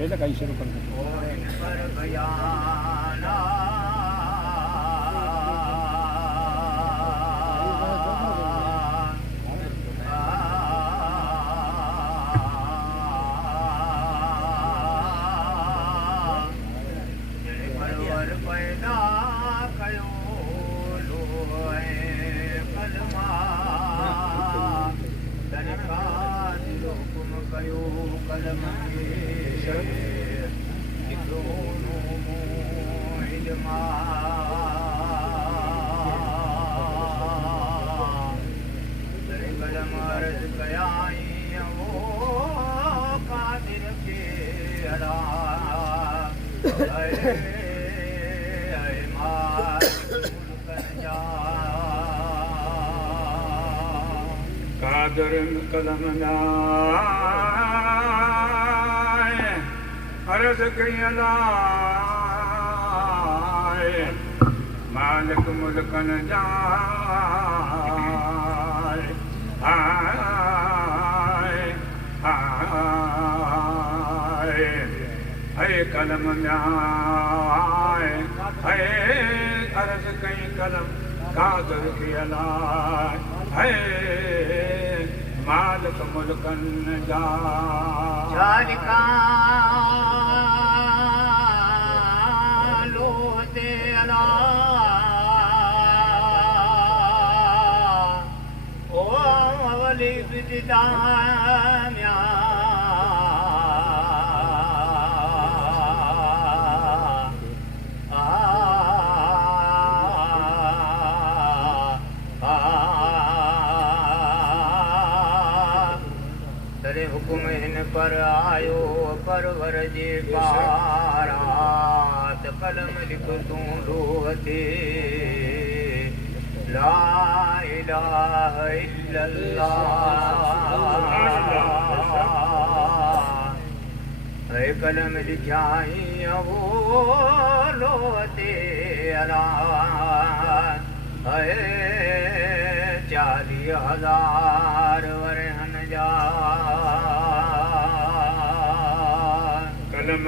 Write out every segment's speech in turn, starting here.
पहले का ही शुरू कर दो। कादर कलम अर्ज कयलाए मालिक मुल्कन जाए आए आए है कलम आए है अर्ज कई कलम कादर कयलाए है मालिक मुल्कन जाए लोहते अला ओ अवली बिदाम्या हुकुम हिन पर आयो परवर जे पारात कलम लिख तूं लोहते ला इलाहा इल्लल्लाह है कलम लिखाई वो लोहते अला है 40,000 वरहन जा कलम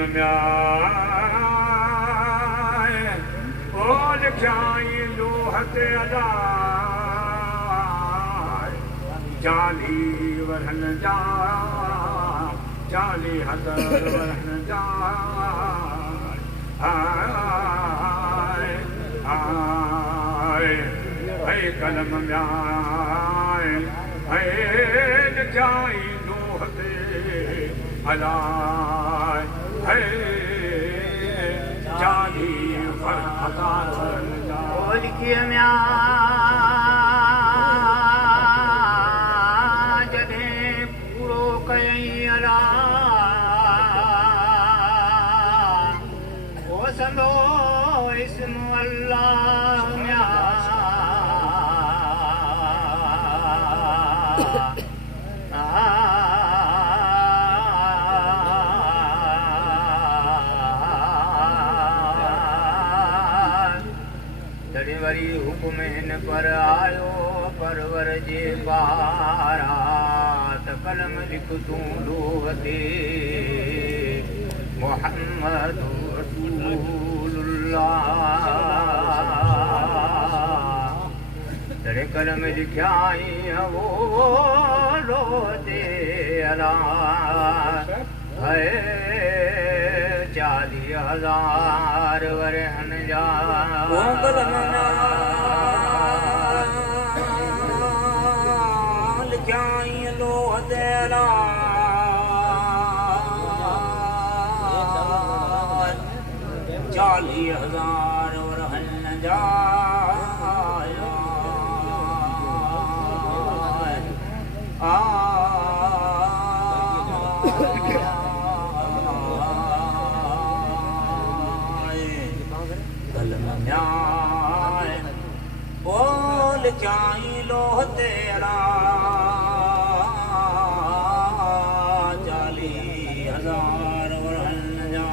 ओ लिखाई लोहते अला 40 वरहन जा 40,000 वरहन जा आए आए है कलम है लिखाई लोहते अला है 40,000 लिखिए जॾहिं पूरो कयई अला ओ संदो इस्म अल्लाह वरी हुकुम हिन पर आयो परवर जे बारात कलम लिख तूं लोहते मोहम्मद रसूलुल्लाह तेरे कलम लिखाई वो लोहते अला है 40,000 वरहन जा लिखाई लोहते अला 40,000 वरहन जा बोल जाई लोहते अला 40,000 वरहन जा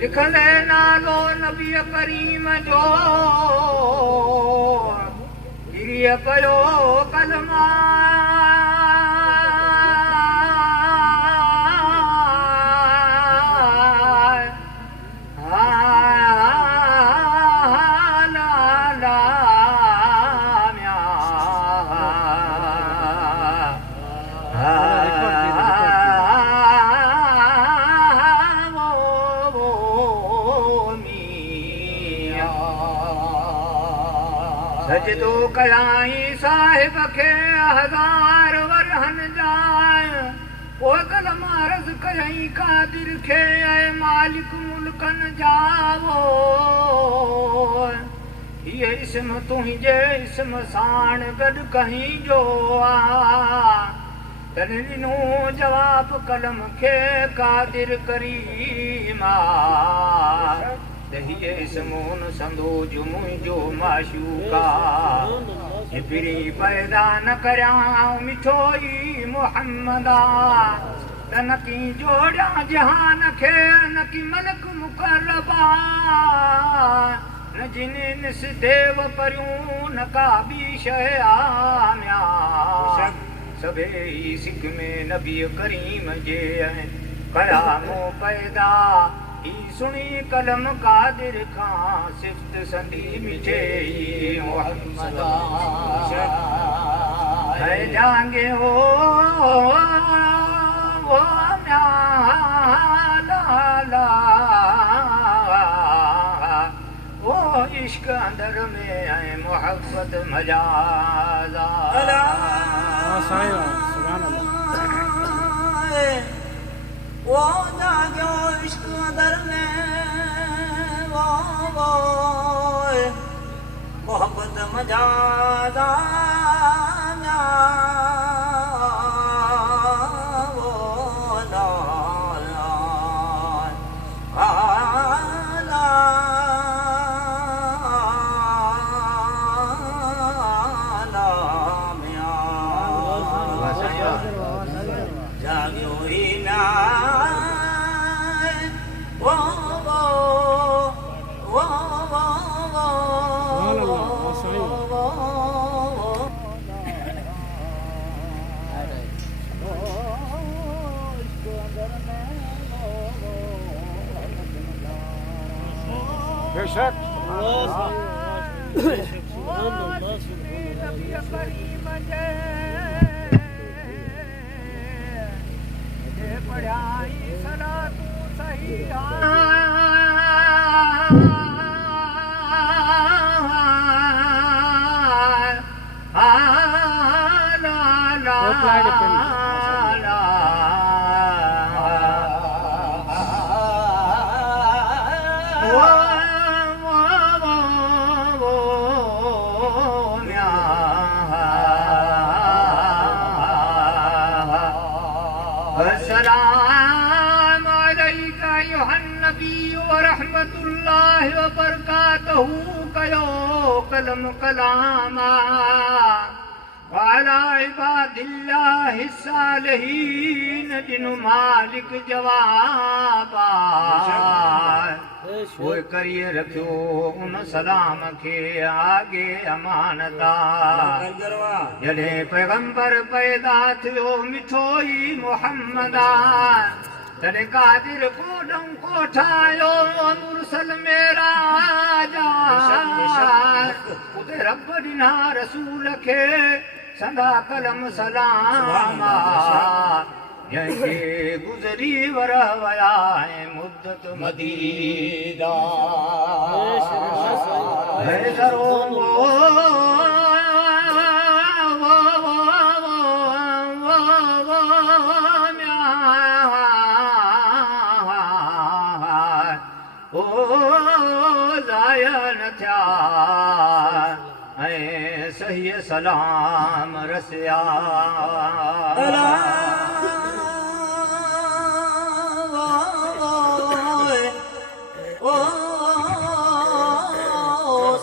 लिखंदे नालो नबी करीम जो गिरिय कयो कलमा सजदो कयाई साहिब खे हज़ार वरहन जाए ओ कलम अर्ज़ कयाई कादिर खे ऐ मालिक मुल्कन जावो ये इसम तुंहिंजे इसम साण गॾु कहीं जो तॾहिं ॾिनो जवाब कलम खे कादिर करीमा हीअ इसमोन संदो जो मुंहिंजो माशूका हिबिरी पैदा न करियां मिठो ई मुहम्मदा त न की जोड़ियां जहान खे न की मलक मुकरबा न जिने निस देव परियूं न का ॿी शइ आम्या सभेई सिख में नबी करीम जे कयामो पैदा ही सुनी कलम कादिर खां सिफ्त संदी मिठे मुहम्मदा है जांगे ओ ला ओ इश्क अंदर में है मोहब्बत मजाजा वो जागो इश्क अंदर में वो मोहब्बत मजादा बेशक पढ़ाई सदा तू सही अस्सलाम अलैका अय्युहन नबी व रहमतुल्लाहि व बरकातहू कयो कलम कलामा वाला इबादिल्लाहि सालिहीन जिनु मालिक जवाबा ओए करिए रखियो उन सलाम खे आगे अमानता जॾहिं पैगंबर पैदा थियो मिठो ई मुहम्मदा तॾहिं कादिर कोॾों कोठायो मुरसल मेरा उते रब ॾिना रसूल खे संदा कलम सलामा जंहिंखे गुज़री वर वया ऐं मुद्दत मदीदा ओ ज़ाया न थिया ऐं सही सलाम रसिया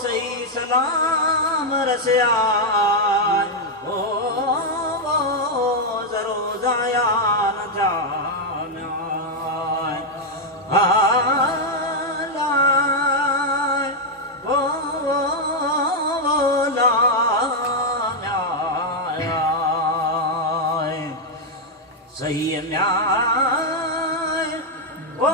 सही सलाम रसिया ओ ज़रो ज़ाया न थिया सही न्याय ओ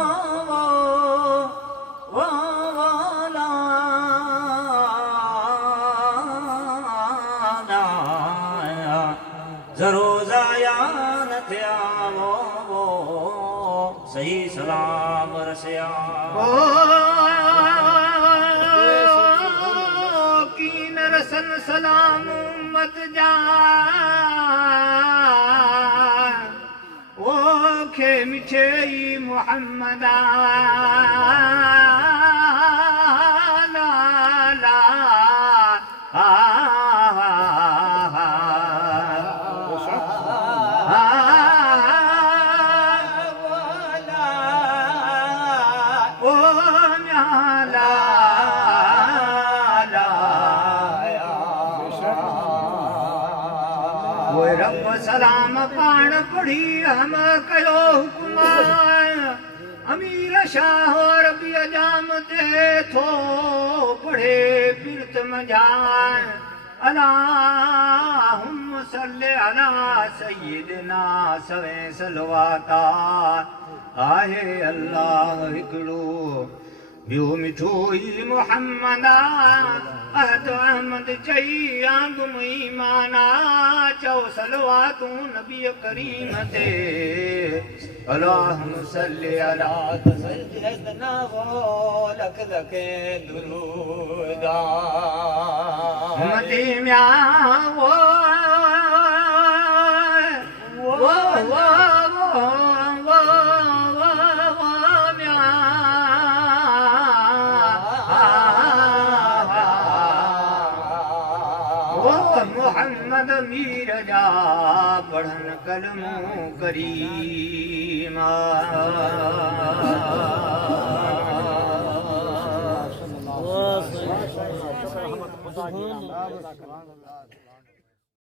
ज़रो ज़ाया न थिया वो सही सलाम रसिया कीन रसन सलाम मत जा ओ खे मिठे मोहम्मदा ला ला रब सलाम पाण पढ़ी हम कयो हुकुम अमीर शाह रबी जाम ते थो पढ़े पिरत मजान अल्लाहुम्म सल्लि अला सय्यिदना सवे सलवाता आहे अल्लाह हिकिड़ो ॿियो मिठो ई मुहम्मदा अहद अहमद चई आंगुम ईमाना चओ सलवातूं नबी करीम ते अल्लाहुम्म सल्लि अला सय्यिदना वो लख लख दुरूदा मदी म्या वो मोहम्मद मीर जा पढ़न कलमो करीमा